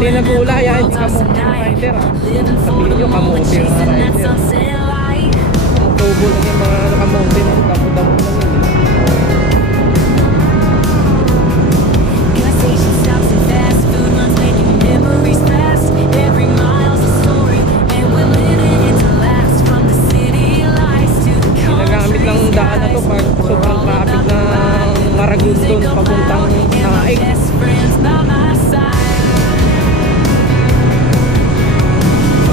Hindi nag-uulaya, hindi kamuti yung rider ha. Sabihin nyo, kamuti yung rider. Ang tubo lang yung mga kamuti na yung damo-damo lang yun. Ginagamit ng daan na to pag sobrang traffic na Maragondon papuntang Naik.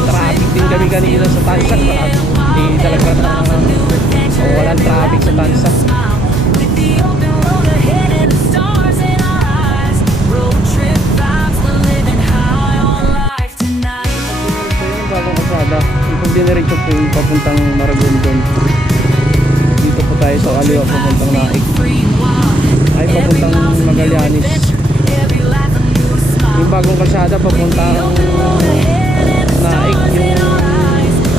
Traffic din kami kanina sa Tansak. Hindi talaga walang traffic sa Tansak. Bagong kasada. Itong diniretso po yung papuntang Maragondon. Dito po tayo sa kaliwa papuntang Naik. Ay papuntang Magallanes. Yung bagong kalsada papuntang Naik, yung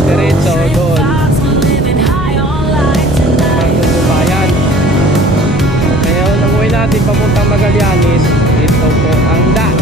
diretso doon bagong bubayan. Ngayon ang uwi natin papuntang Magallanes. Ito po ang daan.